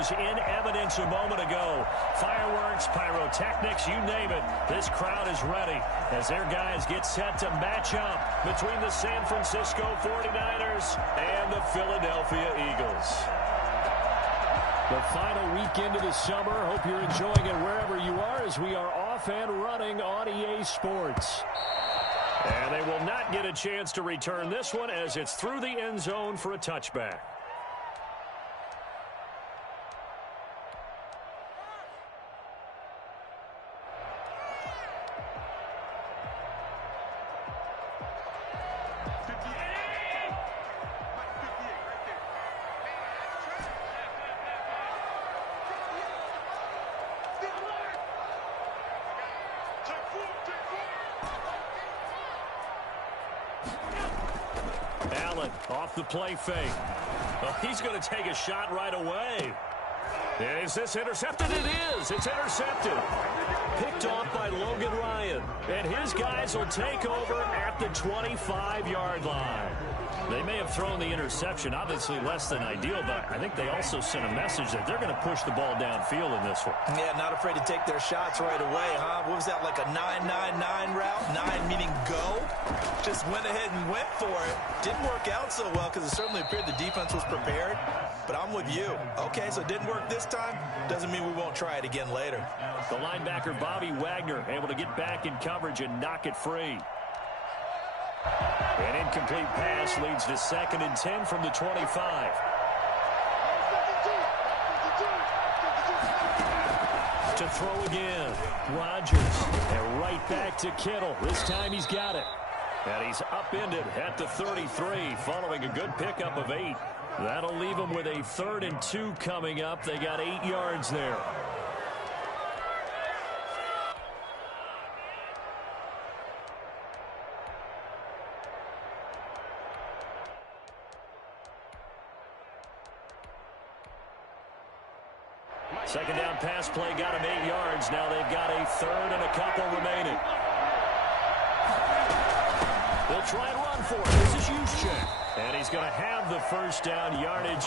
was in evidence a moment ago. Fireworks, pyrotechnics, you name it. This crowd is ready as their guys get set to match up between the San Francisco 49ers and the Philadelphia Eagles. The final weekend of the summer. Hope you're enjoying it wherever you are as we are off and running on EA Sports. And they will not get a chance to return this one as it's through the end zone for a touchback. Allen off the play fake. Well, he's going to take a shot right away. Is this intercepted? It is. It's intercepted. Picked off by Logan Ryan. And his guys will take over at the 25-yard line. They may have thrown the interception, obviously less than ideal, but I think they also sent a message that they're going to push the ball downfield in this one. Yeah, not afraid to take their shots right away, huh? What was that, like a 9-9-9 route? 9 meaning go? Just went ahead and went for it. Didn't work out so well because it certainly appeared the defense was prepared. But I'm with you. Okay, so it didn't work this time. Doesn't mean we won't try it again later. The linebacker, Bobby Wagner, able to get back in coverage and knock it free. An incomplete pass leads to 2nd and 10 from the 25. To throw again. Rodgers. And right back to Kittle. This time he's got it. And he's upended at the 33 following a good pickup of 8. That'll leave him with a 3rd and 2 coming up. They got 8 yards there. Second down pass play got him 8 yards. Now they've got a 3rd and a couple remaining. They'll try and run for it. This is Juszczyk. And he's going to have the first down yardage.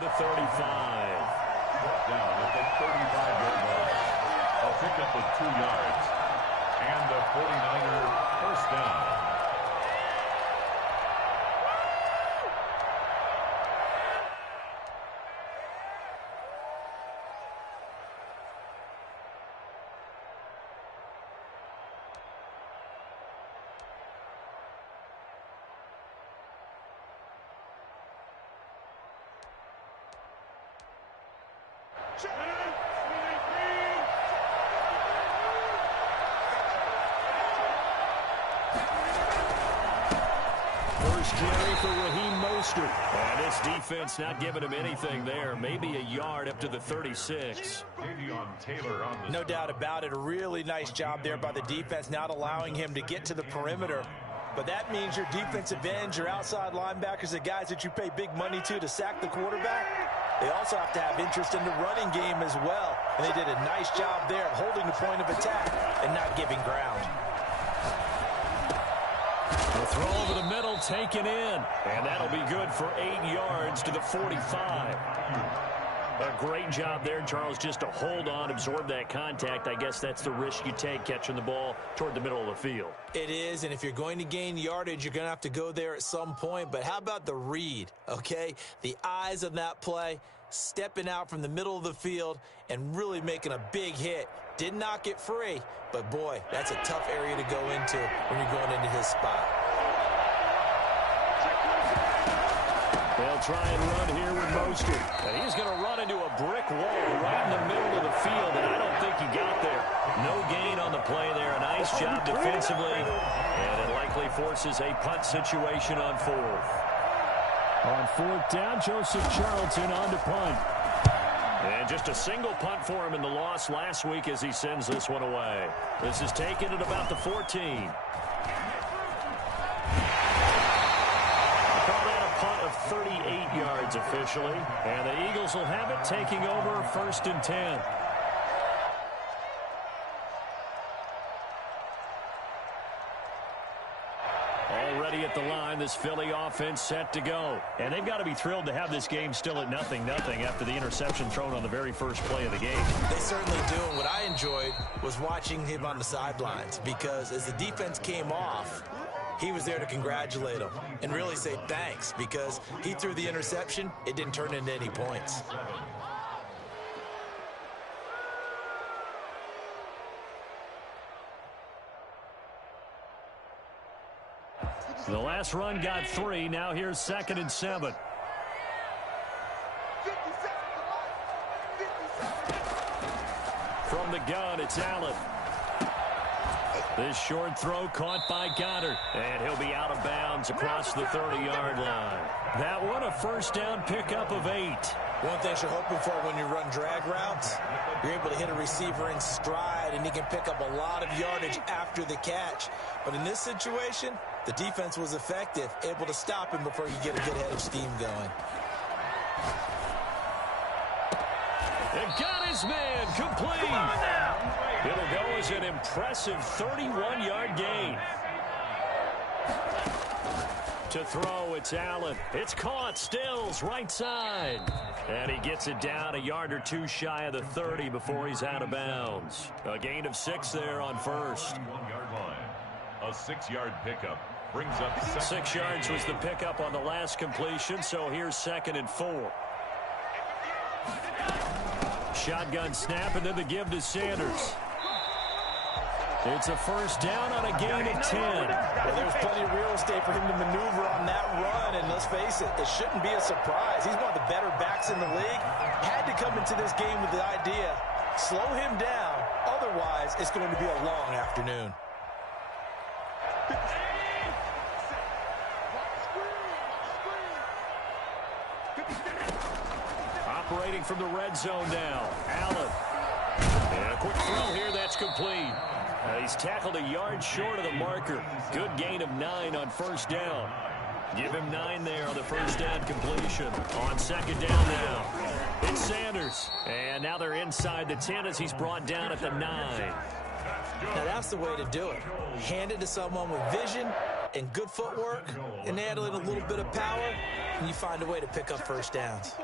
The 35. Down at the 35-yard line. A pickup of 2 yards. And the 49er first down. First carry for Raheem Mostert. And this defense not giving him anything there. Maybe a yard up to the 36. No doubt about it. A really nice job there by the defense, not allowing him to get to the perimeter. But that means your defensive ends, your outside linebackers, the guys that you pay big money to sack the quarterback, they also have to have interest in the running game as well. And they did a nice job there of holding the point of attack and not giving ground. The throw over the middle, taken in. And that'll be good for 8 yards to the 45. A great job there, Charles, just to hold on, absorb that contact. I guess that's the risk you take catching the ball toward the middle of the field. It is, and if you're going to gain yardage, you're going to have to go there at some point. But how about the read, okay? The eyes of that play, stepping out from the middle of the field and really making a big hit. Did not get free, but boy, that's a tough area to go into when you're going into his spot. They'll try and run here with Mostert. And he's going to run into a brick wall right in the middle of the field, and I don't think he got there. No gain on the play there. A nice job defensively, and it likely forces a punt situation on 4th. On 4th down, Joseph Charlton on to punt. And just a single punt for him in the loss last week as he sends this one away. This is taken at about the 14. downs officially, and the Eagles will have it, taking over 1st and 10. Already at the line, this Philly offense set to go. And they've got to be thrilled to have this game still at 0-0 after the interception thrown on the very first play of the game. They certainly do, and what I enjoyed was watching him on the sidelines, because as the defense came off, he was there to congratulate them and really say thanks, because he threw the interception. It didn't turn into any points. The last run got 3. Now here's 2nd and 7. From the gun, it's Allen. This short throw caught by Goddard, and he'll be out of bounds across the 30-yard line. That one, a first down pickup of 8. One thing you're hoping for when you run drag routes, you're able to hit a receiver in stride, and he can pick up a lot of yardage after the catch. But in this situation, the defense was effective, able to stop him before you get a good head of steam going. It got his man complete. It'll go as an impressive 31-yard gain. To throw, it's Allen. It's caught. Stills, right side. And he gets it down a yard or 2 shy of the 30 before he's out of bounds. A gain of 6 there on first. 1-yard line. A 6-yard pickup brings up 6 yards was the pickup on the last completion, so here's 2nd and 4. Shotgun snap, and then the give to Sanders. It's a first down on a gain of 10. Well, there's plenty of real estate for him to maneuver on that run, and let's face it, it shouldn't be a surprise. He's one of the better backs in the league. Had to come into this game with the idea, slow him down, otherwise it's going to be a long afternoon. Operating from the red zone now, Allen. And a quick throw here, that's complete. He's tackled a yard short of the marker. Good gain of 9 on first down. Give him 9 there on the first down completion. On 2nd down now, it's Sanders. And now they're inside the 10 as he's brought down at the 9. Now that's the way to do it. Hand it to someone with vision and good footwork, and add in a little bit of power, and you find a way to pick up first downs.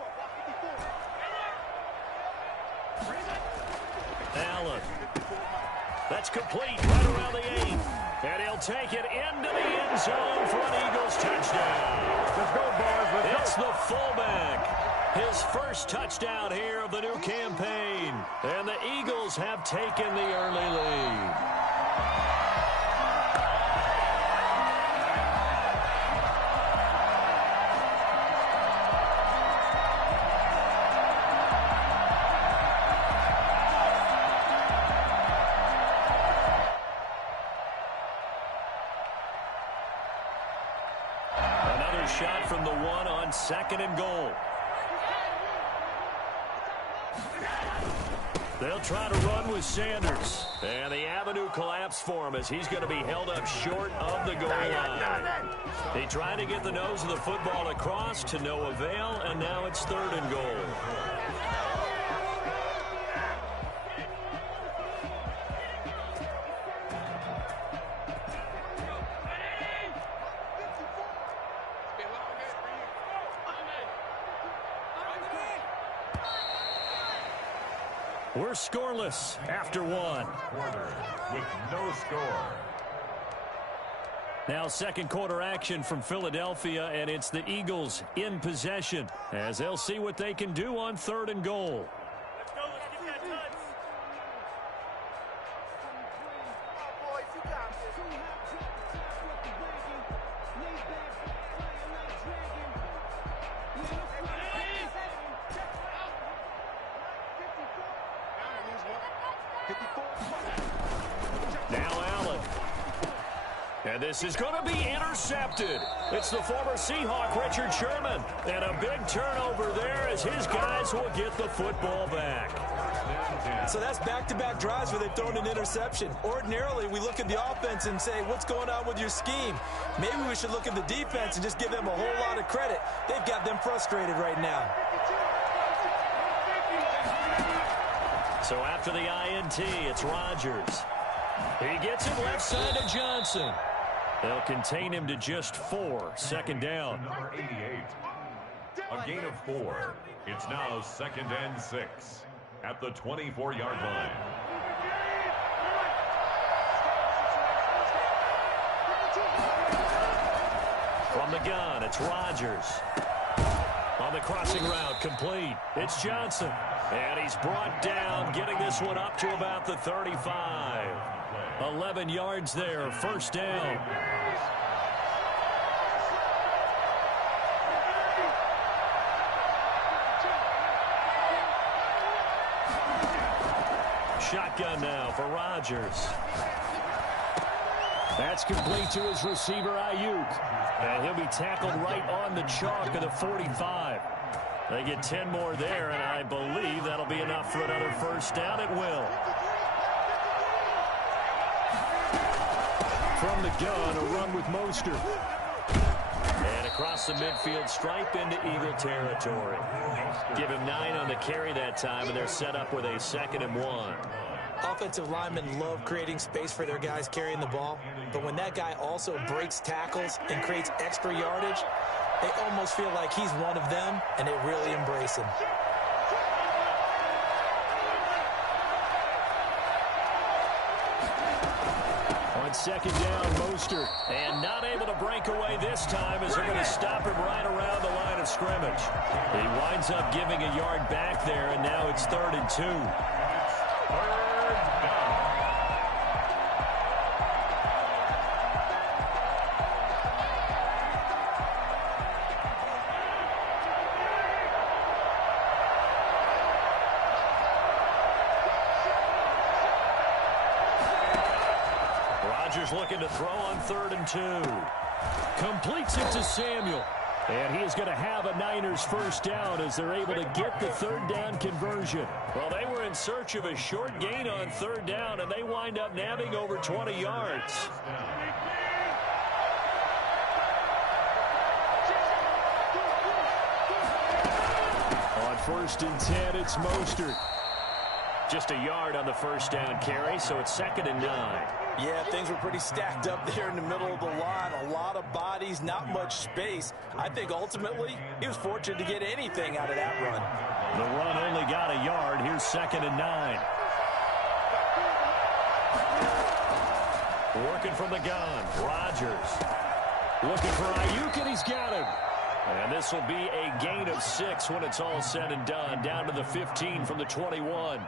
Allen. That's complete right around the 8. And he'll take it into the end zone for an Eagles touchdown. Let's go, boys. It's the fullback. His first touchdown here of the new campaign. And the Eagles have taken the early lead. Shot from the 1 on 2nd and goal. They'll try to run with Sanders. And the avenue collapsed for him as he's going to be held up short of the goal line. They tried to get the nose of the football across to no avail, and now it's 3rd and goal. We're scoreless after 1. Quarter with no score. Now 2nd quarter action from Philadelphia, and it's the Eagles in possession as they'll see what they can do on 3rd and goal. Let's go. Let's get that touch. And this is going to be intercepted. It's the former Seahawk, Richard Sherman. And a big turnover there as his guys will get the football back. So that's back-to-back drives where they've thrown an interception. Ordinarily, we look at the offense and say, what's going on with your scheme? Maybe we should look at the defense and just give them a whole lot of credit. They've got them frustrated right now. So after the INT, it's Rodgers. He gets it left side to Johnson. They'll contain him to just 4. Second down. Number 88. A gain of 4. It's now 2nd and 6 at the 24-yard line. From the gun, it's Rodgers. On the crossing route, complete. It's Johnson. And he's brought down, getting this one up to about the 35. 11 yards there, first down. Shotgun now for Rodgers. That's complete to his receiver, Ayuk. And he'll be tackled right on the chalk of the 45. They get 10 more there, and I believe that'll be enough for another first down. It will. From the gun, a run with Mostert. And across the midfield stripe into Eagle territory. Give him 9 on the carry that time, and they're set up with a 2nd and 1. Offensive linemen love creating space for their guys carrying the ball, but when that guy also breaks tackles and creates extra yardage, they almost feel like he's one of them, and they really embrace him. On second down, Mostert. And not able to break away this time as they're going to stop him right around the line of scrimmage. He winds up giving a yard back there, and now it's 3rd and 2. Looking to throw on 3rd and 2. Completes it to Samuel. And he is going to have a Niners first down as they're able to get the 3rd down conversion. Well, they were in search of a short gain on 3rd down, and they wind up nabbing over 20 yards. On 1st and 10, it's Mostert. Just a yard on the first down carry, so it's 2nd and 9. Yeah, things were pretty stacked up there in the middle of the line. A lot of bodies, not much space. I think ultimately he was fortunate to get anything out of that run. The run only got a yard. Here's 2nd and 9. Working from the gun, Rodgers. Looking for Ayuk, and he's got him. And this will be a gain of 6 when it's all said and done. Down to the 15 from the 21.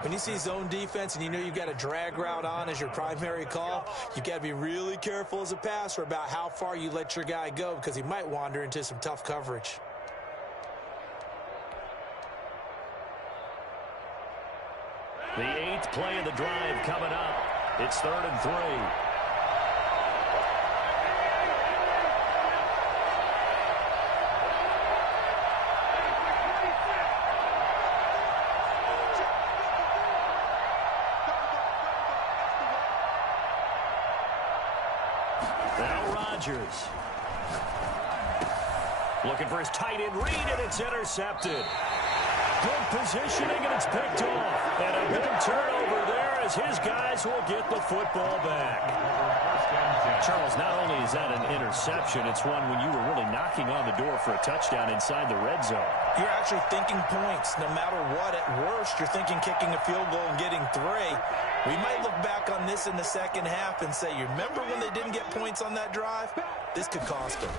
When you see zone defense and you know you've got a drag route on as your primary call, you've got to be really careful as a passer about how far you let your guy go because he might wander into some tough coverage. The 8th play of the drive coming up. It's 3rd and 3. Rodgers. Looking for his tight end read, and it's intercepted. Good positioning, and it's picked off. And a big turnover there as his guys will get the football back. Charles, not only is that an interception, it's one when you were really knocking on the door for a touchdown inside the red zone. You're actually thinking points. No matter what, at worst, you're thinking kicking a field goal and getting 3. We might look back on this in the second half and say, you remember when they didn't get points on that drive? This could cost them.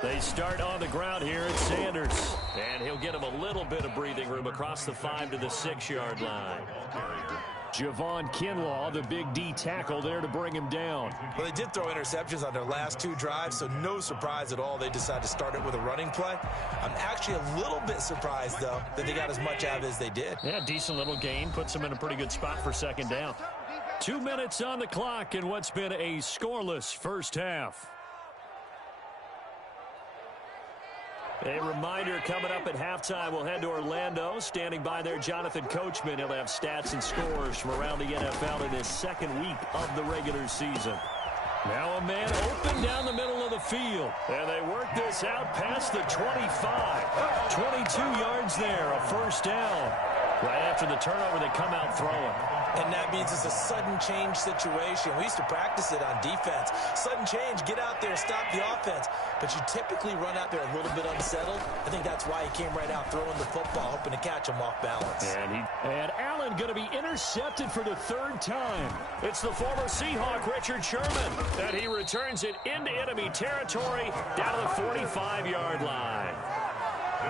They start on the ground here at Sanders. And he'll get him a little bit of breathing room across the 5 to the 6-yard line. Javon Kinlaw, the big D tackle there to bring him down. Well, they did throw interceptions on their last 2 drives, so no surprise at all they decided to start it with a running play. I'm actually a little bit surprised, though, that they got as much out of it as they did. Yeah, decent little gain. Puts them in a pretty good spot for 2nd down. 2 minutes on the clock in what's been a scoreless first half. A reminder coming up at halftime, we'll head to Orlando. Standing by there, Jonathan Coachman. He'll have stats and scores from around the NFL in his second week of the regular season. Now a man open down the middle of the field. And they work this out past the 25. 22 yards there, a first down. Right after the turnover, they come out throwing. And that means it's a sudden change situation. We used to practice it on defense. Sudden change, get out there, stop the offense. But you typically run out there a little bit unsettled. I think that's why he came right out throwing the football, hoping to catch him off balance. And Allen going to be intercepted for the third time. It's the former Seahawk, Richard Sherman, and he returns it into enemy territory down to the 45-yard line.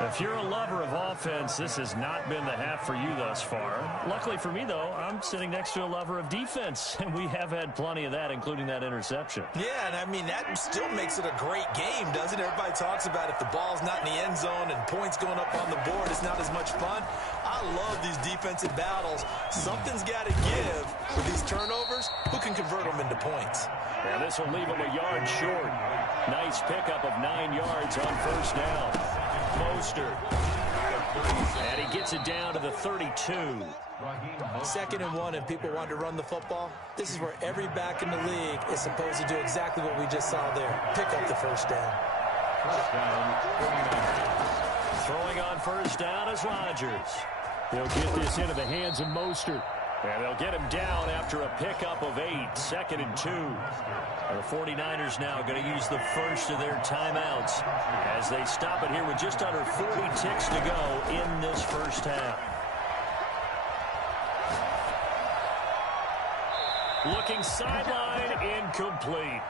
If you're a lover of offense, this has not been the half for you thus far. Luckily for me, though, I'm sitting next to a lover of defense, and we have had plenty of that, including that interception. Yeah, and I mean, that still makes it a great game, doesn't it? Everybody talks about if the ball's not in the end zone and points going up on the board, it's not as much fun. I love these defensive battles. Something's got to give with these turnovers. Who can convert them into points? And this will leave him a yard short. Nice pickup of 9 yards on first down. Mostert. And he gets it down to the 32. 2nd and 1, and people want to run the football. This is where every back in the league is supposed to do exactly what we just saw there. Pick up the first down. First down, 49ers. Throwing on first down is Rodgers. He'll get this into the hands of Mostert. And they'll get him down after a pickup of 8. 2nd and 2. And the 49ers now going to use the first of their timeouts as they stop it here with just under 40 ticks to go in this first half. Looking sideline, incomplete.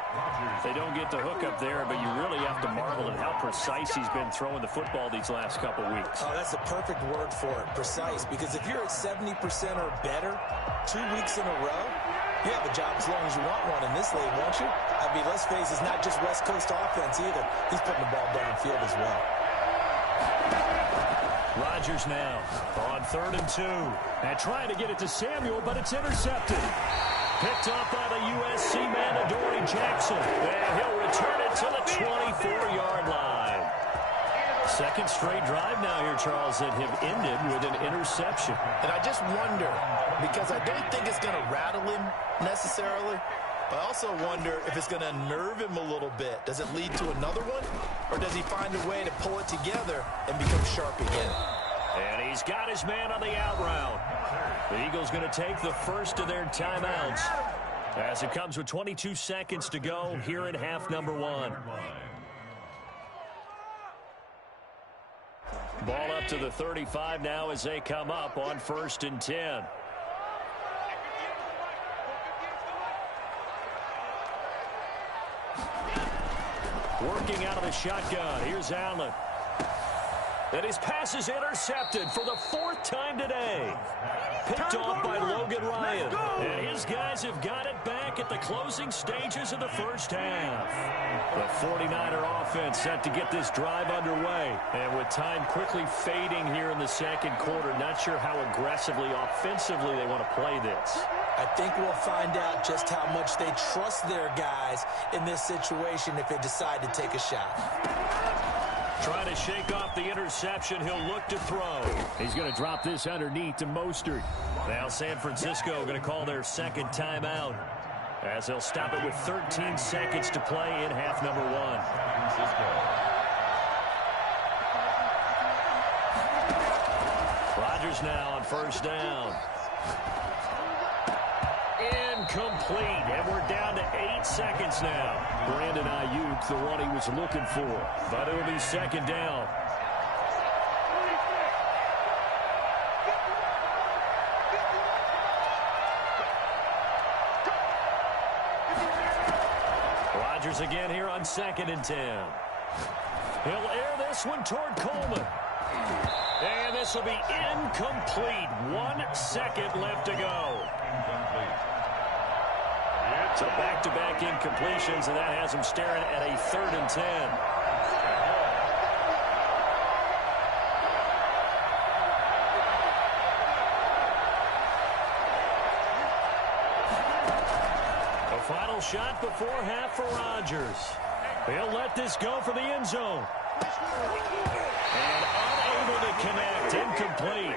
They don't get the hook up there, but you really have to marvel at how precise he's been throwing the football these last couple weeks. Oh, that's the perfect word for it, precise, because if you're at 70% or better 2 weeks in a row, you have a job as long as you want one in this league, won't you? I mean, let's face it, it's not just West Coast offense either. He's putting the ball downfield as well. Rodgers now on 3rd and 2. And trying to get it to Samuel, but it's intercepted. Picked up by the USC man, Adoree Jackson. And he'll return it to the 24-yard line. Second straight drive now here, Charles, that have ended with an interception. And I just wonder, because I don't think it's going to rattle him necessarily, but I also wonder if it's going to unnerve him a little bit. Does it lead to another one? Or does he find a way to pull it together and become sharp again? And he's got his man on the out route. The Eagles going to take the first of their timeouts as it comes with 22 seconds to go here in half number 1. Ball up to the 35 now as they come up on 1st and 10. Working out of the shotgun. Here's Allen. And his pass is intercepted for the 4th time today. Picked off by Logan Ryan. And his guys have got it back at the closing stages of the first half. The 49er offense set to get this drive underway. And with time quickly fading here in the second quarter, not sure how aggressively, offensively they want to play this. I think we'll find out just how much they trust their guys in this situation if they decide to take a shot. Trying to shake off the interception. He'll look to throw. He's going to drop this underneath to Mostert. Now San Francisco going to call their second timeout as they'll stop it with 13 seconds to play in half number 1. Rodgers now on first down. Incomplete, and we're down to 8 seconds now. Brandon Ayuk, the one he was looking for, but it'll be second down. Rodgers again here on 2nd and 10. He'll air this one toward Coleman. And this will be incomplete. 1 second left to go. So back-to-back incompletions, and that has him staring at a 3rd and 10. shot before half for Rodgers. He'll let this go for the end zone. And unable to connect. Incomplete.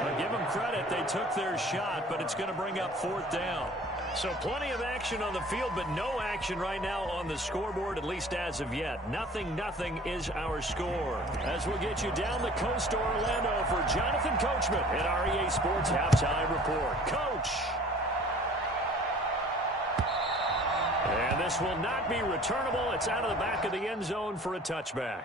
I'll give them credit. They took their shot, but it's going to bring up 4th down. So plenty of action on the field, but no action right now on the scoreboard, at least as of yet. 0-0 is our score. As we'll get you down the coast to Orlando for Jonathan Coachman at our EA Sports Halftime Report. Coach. And this will not be returnable. It's out of the back of the end zone for a touchback.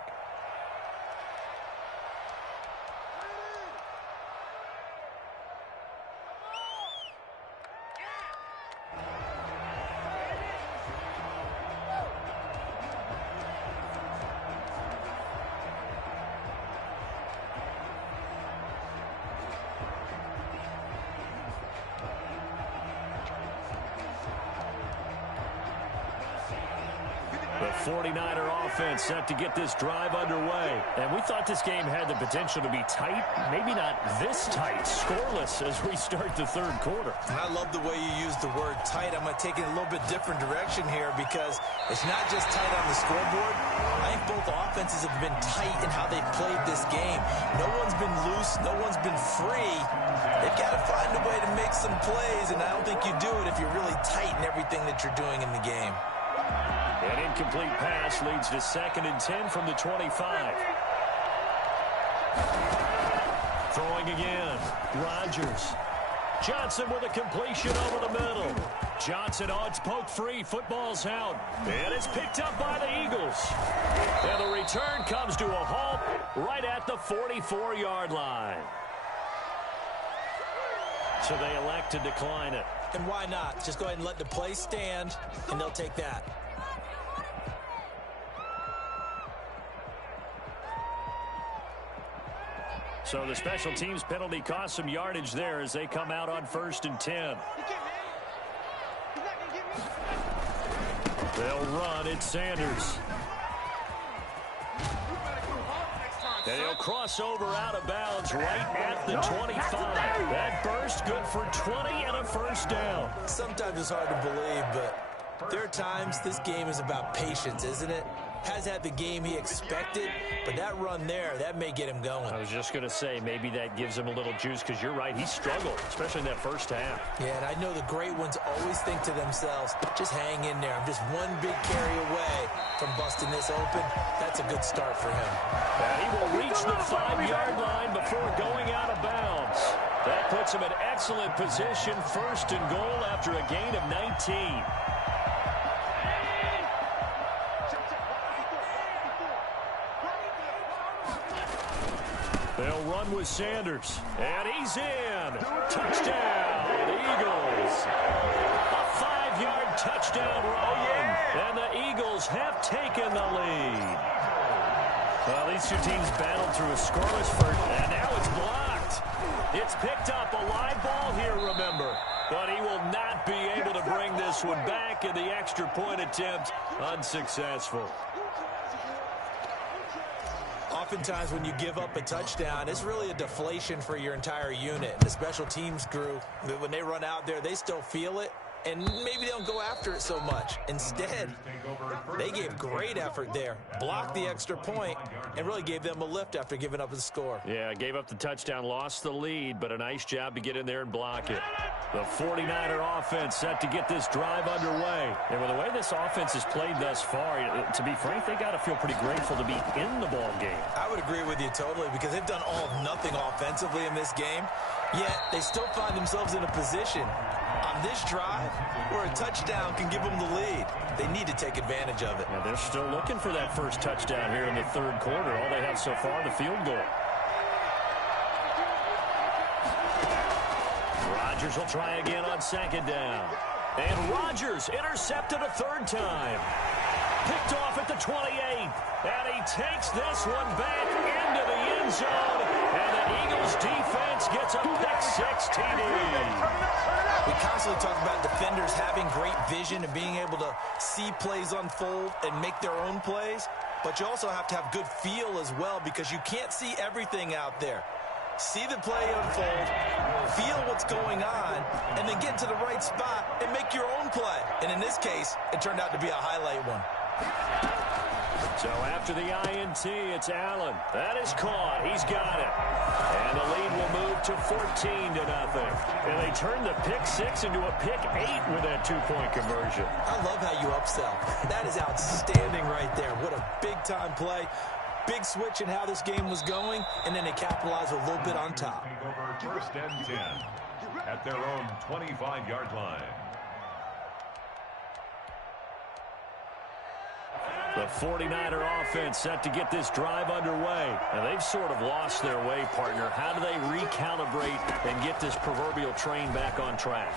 The 49er offense set to get this drive underway. And we thought this game had the potential to be tight. Maybe not this tight. Scoreless as we start the third quarter. I love the way you use the word tight. I'm going to take it a little bit different direction here because it's not just tight on the scoreboard. I think both offenses have been tight in how they've played this game. No one's been loose. No one's been free. They've got to find a way to make some plays, and I don't think you do it if you're really tight in everything that you're doing in the game. An incomplete pass leads to 2nd and 10 from the 25. Throwing again. Rodgers. Johnson with a completion over the middle. Johnson, it's poke free. Football's out. And it's picked up by the Eagles. And the return comes to a halt right at the 44-yard line. So they elect to decline it. And why not? Just go ahead and let the play stand, and they'll take that. So the special teams penalty cost some yardage there as they come out on 1st and 10. They'll run. It's Sanders. And he'll cross over out of bounds right at the 25. That burst good for 20 and a 1st down. Sometimes it's hard to believe, but there are times this game is about patience, isn't it? Has had the game he expected, but that run there, that may get him going. I was just going to say, maybe that gives him a little juice, because you're right, he struggled, especially in that first half. Yeah, and I know the great ones always think to themselves, just hang in there. I'm just one big carry away from busting this open. That's a good start for him. And he will reach the 5-yard line before going out of bounds. That puts him in excellent position, 1st and goal after a gain of 19. They'll run with Sanders. And he's in. Touchdown, Eagles. A 5-yard touchdown run. And the Eagles have taken the lead. Well, these two teams battled through a scoreless first, and now it's blocked. It's picked up, a live ball here, remember. But he will not be able to bring this one back, and the extra point attempt unsuccessful. Oftentimes when you give up a touchdown, it's really a deflation for your entire unit. The special teams crew, when they run out there, they still feel it, and maybe they don't go after it so much. Instead, they gave great effort there, blocked the extra point, and really gave them a lift after giving up the score. Yeah, gave up the touchdown, lost the lead, but a nice job to get in there and block it. The 49er offense set to get this drive underway. And with the way this offense has played thus far, to be frank, they got to feel pretty grateful to be in the ball game. I would agree with you totally, because they've done all of nothing offensively in this game, yet they still find themselves in a position on this drive where a touchdown can give them the lead. They need to take advantage of it. Yeah, they're still looking for that first touchdown here in the third quarter. All they have so far, the field goal. Rodgers will try again on 2nd down. And Rodgers intercepted a 3rd time. Picked off at the 28. And he takes this one back into the end zone. And the Eagles defense gets a pick-6 TD. We constantly talk about defenders having great vision and being able to see plays unfold and make their own plays. But you also have to have good feel as well, because you can't see everything out there. see the play unfold, feel what's going on, and then get to the right spot and make your own play. And in this case, it turned out to be a highlight one. So after the INT, it's Allen. That is caught. He's got it. And the lead will move to 14-0. And they turn the pick 6 into a pick 8 with that two-point conversion. I love how you upsell. That is outstanding right there. What a big-time play. Big switch in how this game was going, and then they capitalized a little bit on top. Over 1st and 10 at their own 25-yard line. The 49er offense set to get this drive underway. And they've sort of lost their way, partner. How do they recalibrate and get this proverbial train back on track?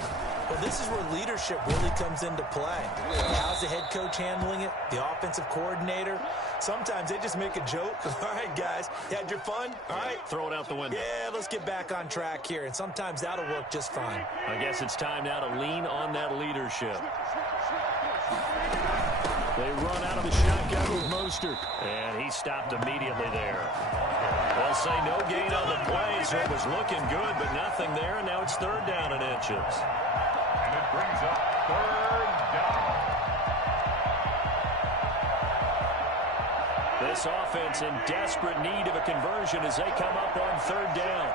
Well, this is where leadership really comes into play. How's the head coach handling it? The offensive coordinator? Sometimes they just make a joke. All right, guys, you had your fun? All right. Throw it out the window. Yeah, let's get back on track here. And sometimes that'll work just fine. I guess it's time now to lean on that leadership. They run out of the shotgun with Mostert. And he stopped immediately there. They'll say no gain on the play, so it was looking good, but nothing there, and now it's 3rd down and inches. And it brings up 3rd down. This offense in desperate need of a conversion as they come up on 3rd down.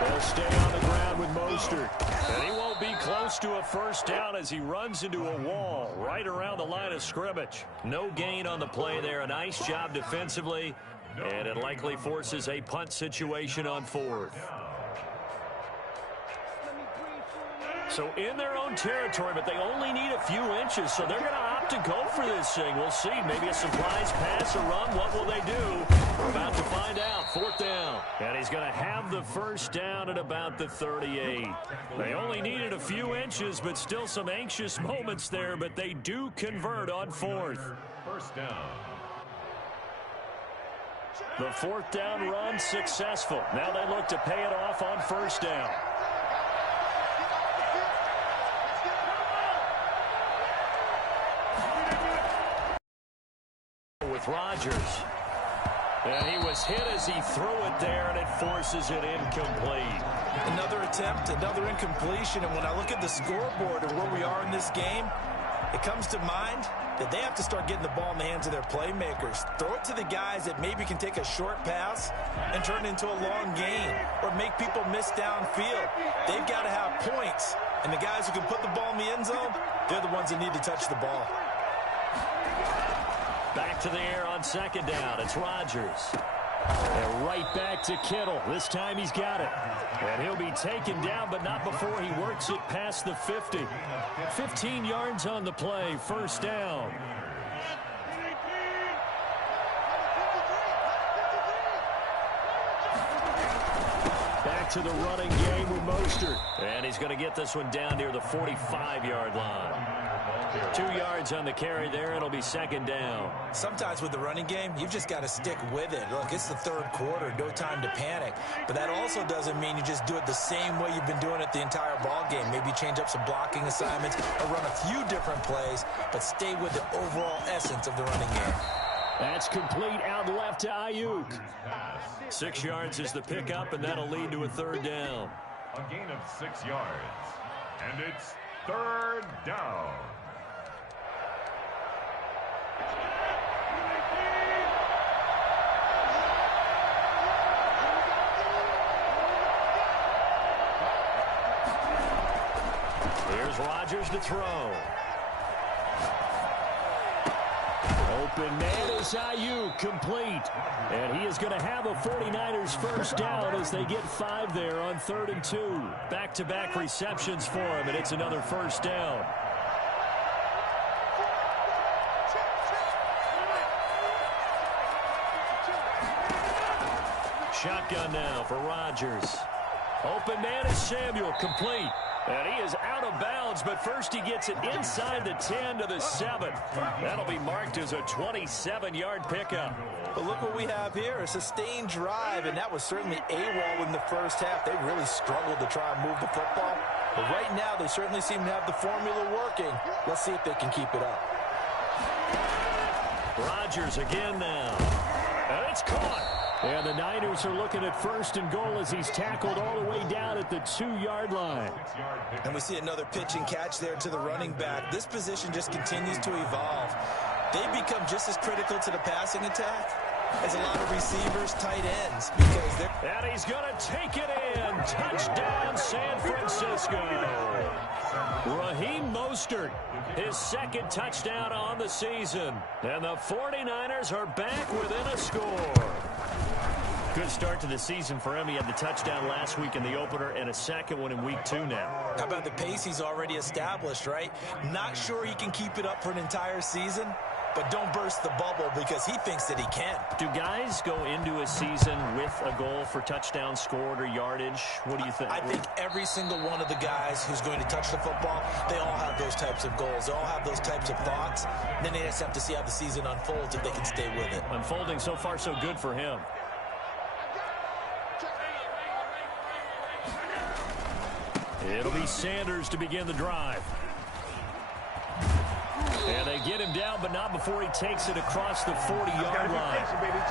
They'll stay on the ground with Mostert. And he won't be close to a 1st down as he runs into a wall right around the line of scrimmage. No gain on the play there. A nice job defensively. And it likely forces a punt situation on 4th. So in their own territory, but they only need a few inches, so they're going to opt to go for this thing. We'll see. Maybe a surprise pass or run. What will they do? We're about to find out. 4th down. And he's going to have the 1st down at about the 38. They only needed a few inches, but still some anxious moments there, but they do convert on 4th. 1st down. The 4th down run successful. Now they look to pay it off on 1st down. With Rodgers. And he was hit as he threw it there, and it forces it incomplete. Another attempt, another incompletion, and when I look at the scoreboard and where we are in this game, it comes to mind that they have to start getting the ball in the hands of their playmakers. Throw it to the guys that maybe can take a short pass and turn it into a long gain or make people miss downfield. They've got to have points, and the guys who can put the ball in the end zone, they're the ones that need to touch the ball. Back to the air on 2nd down. It's Rodgers. And right back to Kittle. This time he's got it. And he'll be taken down, but not before he works it past the 50. 15 yards on the play. 1st down. Back to the running game with Mostert. And he's going to get this one down near the 45-yard line. 2 yards on the carry there. It'll be 2nd down. Sometimes with the running game, you've just got to stick with it. Look, it's the 3rd quarter. No time to panic. But that also doesn't mean you just do it the same way you've been doing it the entire ball game. Maybe change up some blocking assignments or run a few different plays, but stay with the overall essence of the running game. That's complete out left to Ayuk. 6 yards is the pickup, and that'll lead to a 3rd down. A gain of 6 yards. And it's 3rd down. Here's Rodgers to throw. Open man is Ayuk, complete. And he is going to have a 49ers 1st down as they get 5 there on 3rd and 2. Back-to-back receptions for him, and it's another 1st down. Shotgun now for Rodgers. Open man is Samuel, complete. And he is out of bounds, but first he gets it inside the 10 to the 7. That'll be marked as a 27-yard pickup. But look what we have here, a sustained drive, and that was certainly AWOL in the 1st half. They really struggled to try and move the football. But right now, they certainly seem to have the formula working. Let's see if they can keep it up. Rodgers again now. And it's caught. And the Niners are looking at 1st and goal as he's tackled all the way down at the 2-yard line. And we see another pitch and catch there to the running back. This position just continues to evolve. They become just as critical to the passing attack as a lot of receivers, tight ends, because they're... And he's going to take it in. Touchdown, San Francisco. Raheem Mostert, his 2nd touchdown on the season. And the 49ers are back within a score. Good start to the season for him. He had the touchdown last week in the opener and a 2nd one in week 2 now. How about the pace he's already established, right? Not sure he can keep it up for an entire season, but don't burst the bubble because he thinks that he can. Do guys go into a season with a goal for touchdown scored or yardage? What do you think? I think every single one of the guys who's going to touch the football, they all have those types of goals. They all have those types of thoughts. Then they just have to see how the season unfolds if they can stay with it. Unfolding so far so good for him. It'll be Sanders to begin the drive. And they get him down, but not before he takes it across the 40-yard line.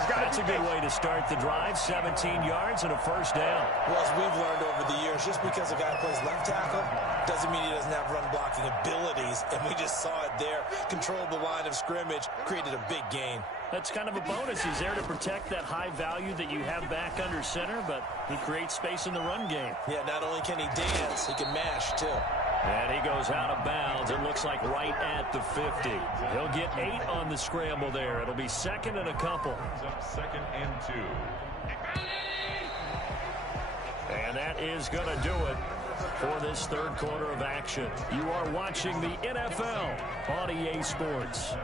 That's a good way to start the drive. 17 yards and a 1st down. Well, as we've learned over the years, just because a guy plays left tackle doesn't mean he doesn't have run-blocking abilities. And we just saw it there. Controlled the line of scrimmage, created a big gain. That's kind of a bonus. He's there to protect that high value that you have back under center, but he creates space in the run game. Yeah, not only can he dance, he can mash, too. And he goes out of bounds. It looks like right at the 50. He'll get 8 on the scramble there. It'll be 2nd and a couple. 2nd and 2. And that is going to do it for this 3rd quarter of action. You are watching the NFL on EA Sports.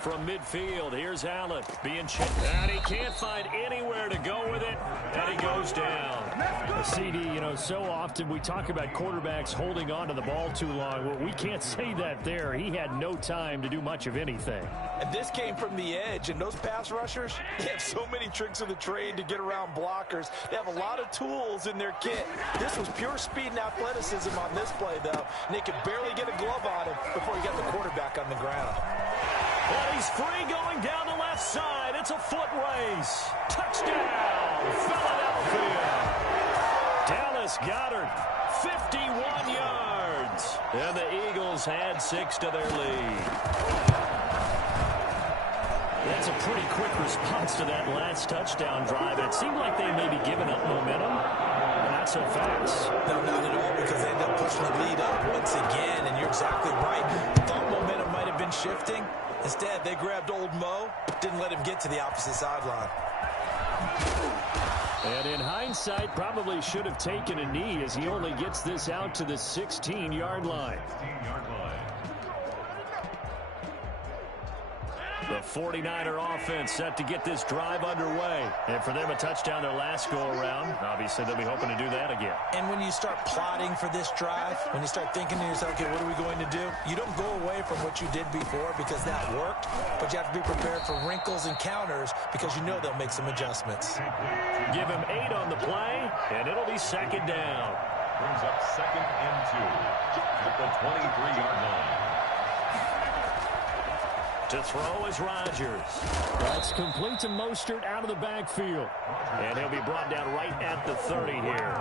From midfield, here's Allen being checked. And he can't find anywhere to go with it, and he goes down. CD, you know, so often we talk about quarterbacks holding on to the ball too long. Well, we can't say that there. He had no time to do much of anything. And this came from the edge, and those pass rushers, they have so many tricks of the trade to get around blockers. They have a lot of tools in their kit. This was pure speed and athleticism on this play, though, and they could barely get a glove on him before he got the quarterback on the ground. And he's free going down the left side. It's a foot race. Touchdown, Philadelphia. Dallas Goedert, 51 yards. And the Eagles add 6 to their lead. That's a pretty quick response to that last touchdown drive. It seemed like they may be giving up momentum. Not so fast. No, not at all, because they end up pushing the lead up once again, and you're exactly right. Thought momentum might have been shifting. Instead, they grabbed old Mo, didn't let him get to the opposite sideline. And in hindsight, probably should have taken a knee as he only gets this out to the 16-yard line. 16-yard line. The 49er offense set to get this drive underway. And for them, a touchdown their last go-around. Obviously, they'll be hoping to do that again. And when you start plotting for this drive, when you start thinking to yourself, okay, what are we going to do? You don't go away from what you did before because that worked, but you have to be prepared for wrinkles and counters because you know they'll make some adjustments. Give him 8 on the play, and it'll be 2nd down. Brings up 2nd and 2 at the 23-yard line. To throw is Rodgers. That's complete to Mostert out of the backfield. And he'll be brought down right at the 30 here.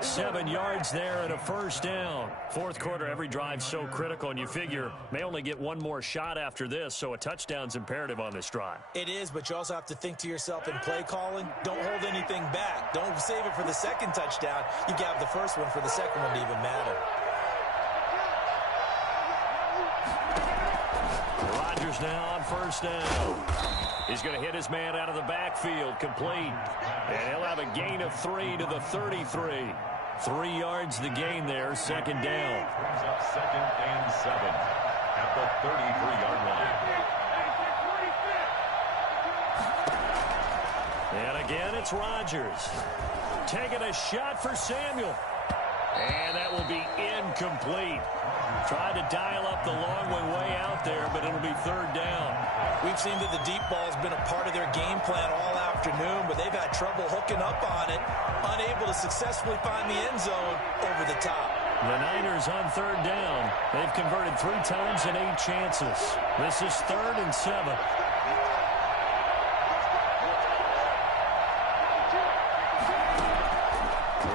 7 yards there and a 1st down. 4th quarter, every drive so critical, and you figure may only get one more shot after this, so a touchdown's imperative on this drive. It is, but you also have to think to yourself in play calling, don't hold anything back. Don't save it for the 2nd touchdown. You got the 1st one for the 2nd one to even matter. Now on 1st down. He's going to hit his man out of the backfield, complete. And he'll have a gain of 3 to the 33. 3 yards the gain there, 2nd down. Brings up 2nd and 7 at the 33-yard line. And again, it's Rodgers. Taking a shot for Samuel. And that will be incomplete. Tried to dial up the long one way out there, but it'll be third down. We've seen that the deep ball has been a part of their game plan all afternoon, but they've had trouble hooking up on it, unable to successfully find the end zone over the top. The Niners on third down. They've converted 3 times in 8 chances. This is 3rd and 7.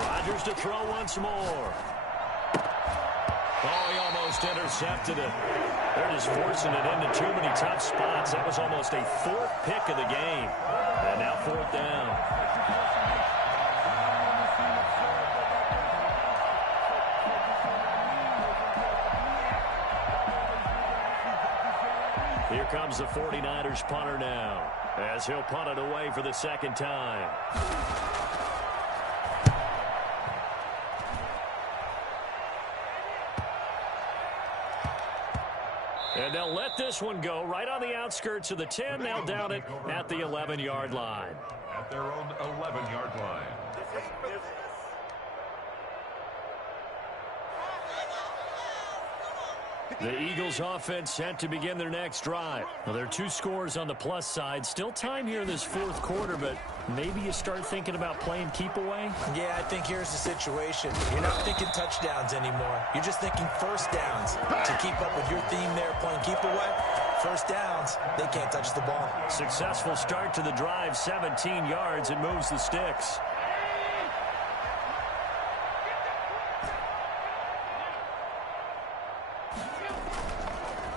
Rodgers to throw once more. Oh, he almost intercepted it. They're just forcing it into too many tough spots. That was almost a 4th pick of the game. And now 4th down. Here comes the 49ers punter now, as he'll punt it away for the 2nd time. And they'll let this one go right on the outskirts of the 10. Now down it at the 11-yard line. At their own 11-yard line. The Eagles offense set to begin their next drive. Well, there are 2 scores on the plus side. Still time here in this 4th quarter, but maybe you start thinking about playing keep away? Yeah, I think here's the situation. You're not thinking touchdowns anymore. You're just thinking first downs. To keep up with your theme there, playing keep away, first downs, they can't touch the ball. Successful start to the drive, 17 yards. It moves the sticks.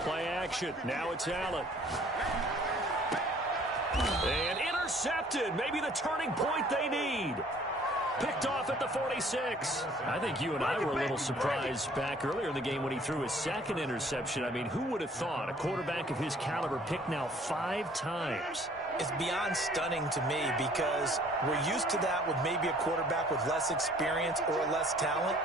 Play action. Now it's Allen. And intercepted. Maybe the turning point they need. Picked off at the 46. I think you and I were a little surprised back earlier in the game when he threw his 2nd interception. I mean, who would have thought a quarterback of his caliber picked now 5 times? It's beyond stunning to me because we're used to that with maybe a quarterback with less experience or less talent.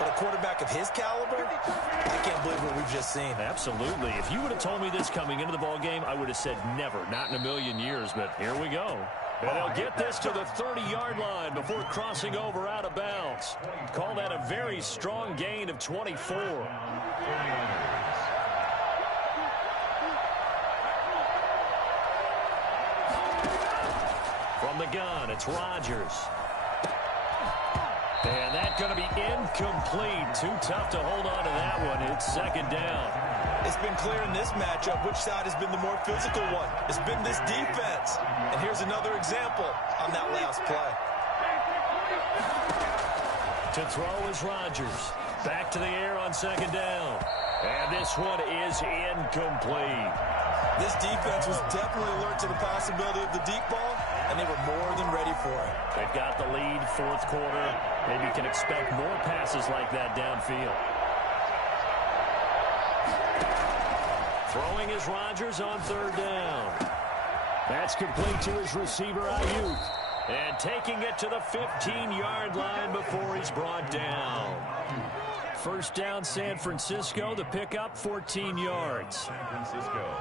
But a quarterback of his caliber, I can't believe what we've just seen. Absolutely. If you would have told me this coming into the ball game, I would have said never, not in a million years. But here we go. And they'll get this to the 30-yard line before crossing over out of bounds. Call that a very strong gain of 24. From the gun, it's Rodgers. And that's going to be incomplete. Too tough to hold on to that one. It's 2nd down. It's been clear in this matchup which side has been the more physical one. It's been this defense. And here's another example on that last play. To throw is Rodgers. Back to the air on 2nd down. And this one is incomplete. This defense was definitely alert to the possibility of the deep ball, and they were more than ready for it. They've got the lead, 4th quarter. Maybe you can expect more passes like that downfield. Throwing is Rodgers on 3rd down. That's complete to his receiver, Ayuk. And taking it to the 15-yard line before he's brought down. First down, San Francisco. The pickup, 14 yards. San Francisco.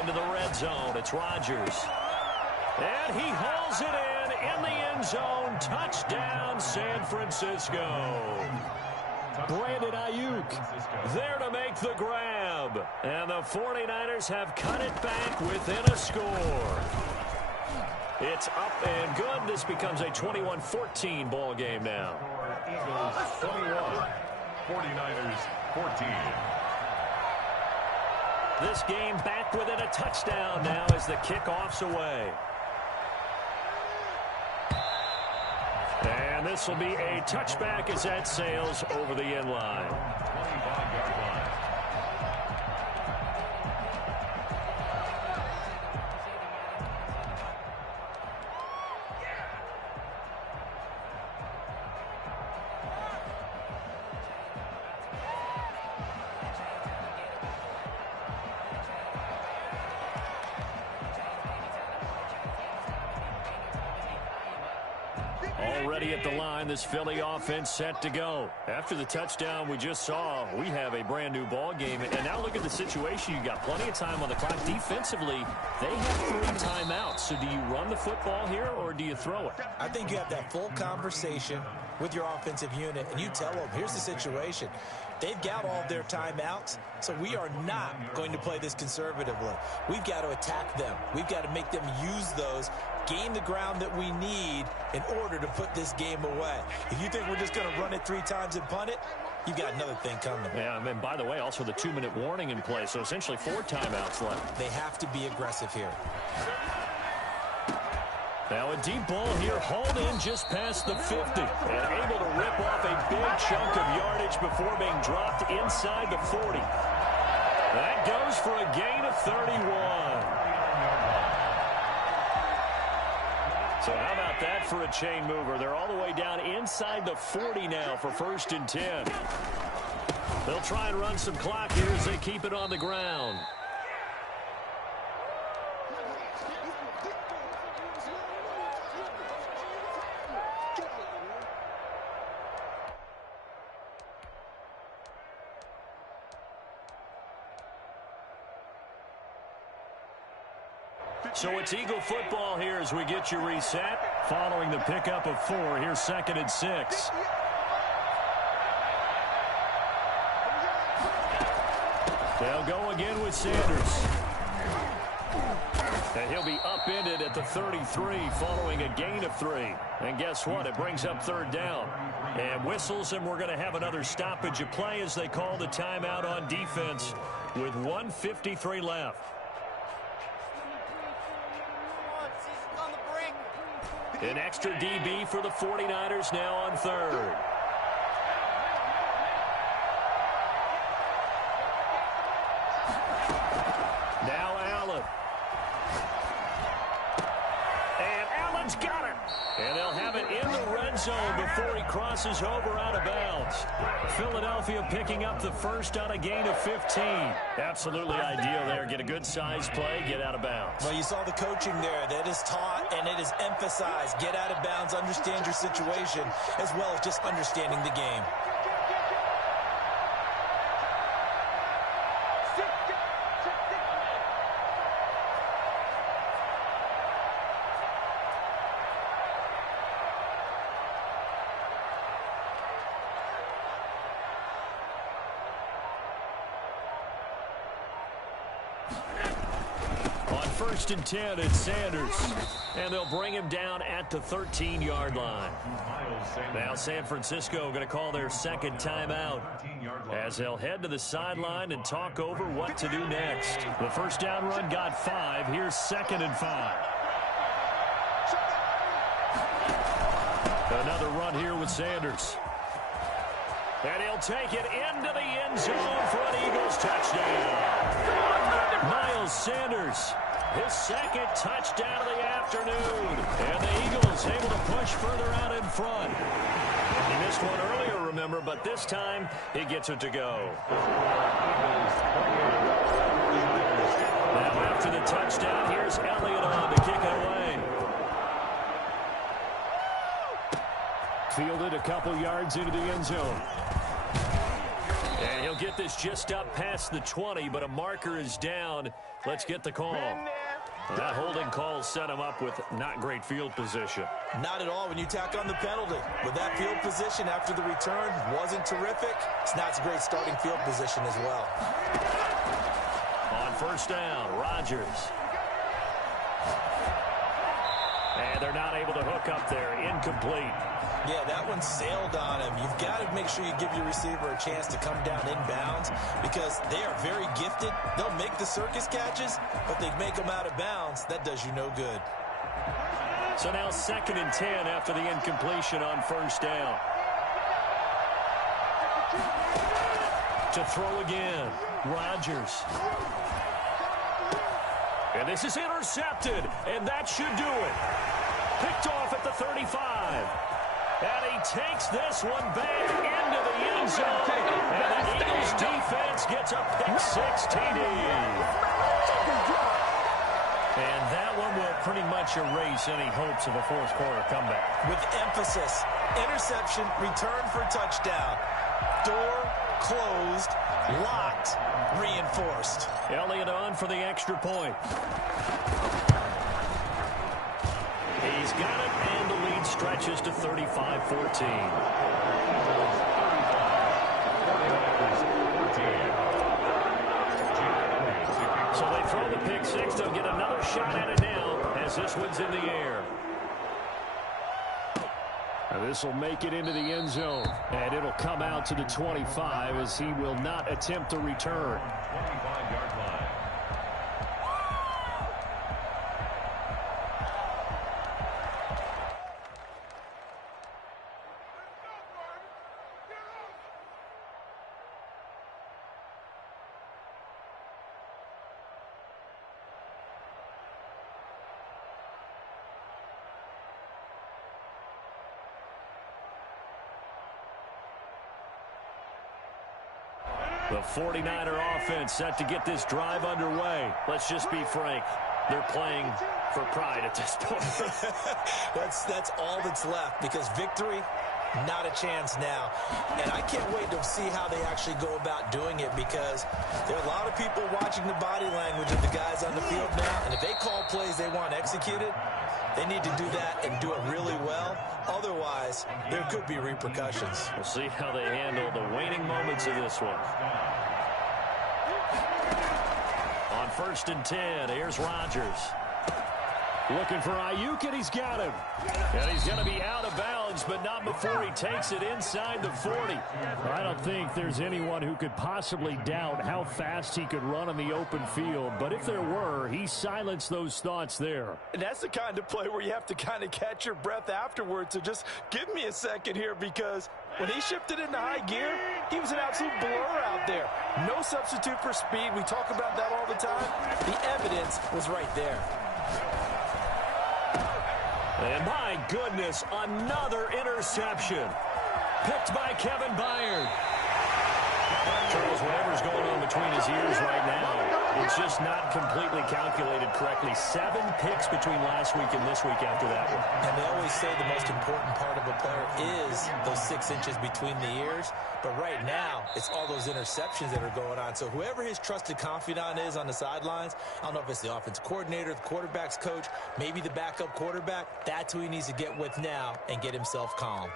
Into the red zone. It's Rodgers. And he hauls it in the end zone. Touchdown, San Francisco. Brandon Ayuk there to make the grab. And the 49ers have cut it back within a score. It's up and good. This becomes a 21-14 ball game now. Eagles 21, 49ers 14. This game back within a touchdown now as the kickoff's away. And this will be a touchback as that sails over the end line. 25-yard line. Already at the line, this Philly offense set to go. After the touchdown we just saw, we have a brand new ball game. And now look at the situation. You got plenty of time on the clock. Defensively, they have 3 timeouts. So do you run the football here or do you throw it? I think you have that full conversation with your offensive unit, and you tell them, here's the situation. They've got all of their timeouts, so we are not going to play this conservatively. We've got to attack them. We've got to make them use those, gain the ground that we need in order to put this game away. If you think we're just going to run it 3 times and punt it, you've got another thing coming. Yeah, and by the way, also the 2-minute warning in play, so essentially 4 timeouts left. They have to be aggressive here. Now a deep ball here, hauled in just past the 50. And able to rip off a big chunk of yardage before being dropped inside the 40. That goes for a gain of 31. So how about that for a chain mover? They're all the way down inside the 40 now for 1st and 10. They'll try and run some clock here as they keep it on the ground. So it's Eagle football here as we get you reset. Following the pickup of 4, here's 2nd and 6. They'll go again with Sanders. And he'll be upended at the 33 following a gain of 3. And guess what? It brings up 3rd down. And whistles, and we're going to have another stoppage of play as they call the timeout on defense with 1:53 left. An extra DB for the 49ers now on 3rd. Now Allen. And Allen's got it. And they'll have it in the red zone before he crosses over out of bounds. Philadelphia picking up the first on a gain of 15. Absolutely ideal there. Get a good size play, get out of bounds. Well, you saw the coaching there. That is taught and it is emphasized. Get out of bounds, understand your situation, as well as just understanding the game. On 1st and 10, it's Sanders. And they'll bring him down at the 13-yard line. Now San Francisco going to call their 2nd timeout as they'll head to the sideline and talk over what to do next. The 1st down run got 5. Here's 2nd and 5. Another run here with Sanders. And he'll take it into the end zone for an Eagles touchdown. Miles Sanders, his 2nd touchdown of the afternoon. And the Eagles able to push further out in front. He missed one earlier, remember, but this time he gets it to go. Now after the touchdown, here's Elliott on to kick it away. Fielded a couple yards into the end zone. And he'll get this just up past the 20, but a marker is down. Let's get the call. That holding call set him up with not great field position. Not at all when you tack on the penalty. With that field position after the return wasn't terrific. It's not a great starting field position as well. On 1st down, Rodgers. And they're not able to hook up there. Incomplete. Yeah, that one sailed on him. You've got to make sure you give your receiver a chance to come down inbounds because they are very gifted. They'll make the circus catches, but they make them out of bounds. That does you no good. So now 2nd and 10 after the incompletion on 1st down. To throw again, Rodgers. And this is intercepted, and that should do it. Picked off at the 35. And he takes this one back into the end zone. And the Eagles defense gets a pick-6 TD. And that one will pretty much much erase any hopes of a fourth quarter comeback. With emphasis, interception, return for touchdown. Door closed, locked, reinforced. Elliott on for the extra point. He's got it, and the lead stretches to 35-14. So they throw the pick six. They'll get another shot at it now as this one's in the air. This will make it into the end zone, and it'll come out to the 25 as he will not attempt to return. 25-yard line. The 49er offense set to get this drive underway. Let's just be frank. They're playing for pride at this point. That's all that's left, because victory, not a chance now. And I can't wait to see how they actually go about doing it, because there are a lot of people watching the body language of the guys on the field now. And if they call plays they want executed, they need to do that and do it really well. Otherwise, there could be repercussions. We'll see how they handle the waning moments of this one. On 1st and 10, here's Rodgers. Looking for Ayuk, and he's got him. And he's going to be out of bounds, but not before he takes it inside the 40. I don't think there's anyone who could possibly doubt how fast he could run on the open field. But if there were, he silenced those thoughts there. And that's the kind of play where you have to kind of catch your breath afterwards. So just give me a second here, because when he shifted into high gear, he was an absolute blur out there. No substitute for speed. We talk about that all the time. The evidence was right there. And my goodness, another interception. Picked by Kevin Byard. Charles, whatever's going on between his ears right now, it's just not completely calculated correctly. 7 picks between last week and this week after that one. And they always say the most important part of a player is those 6 inches between the ears. But right now, it's all those interceptions that are going on. So whoever his trusted confidant is on the sidelines, I don't know if it's the offense coordinator, the quarterback's coach, maybe the backup quarterback, that's who he needs to get with now and get himself calm.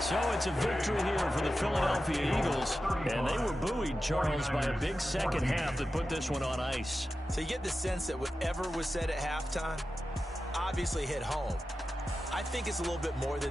So it's a victory here for the Philadelphia Eagles. And they were buoyed, Charles, by a big second half that put this one on ice. So you get the sense that whatever was said at halftime obviously hit home. I think it's a little bit more than that.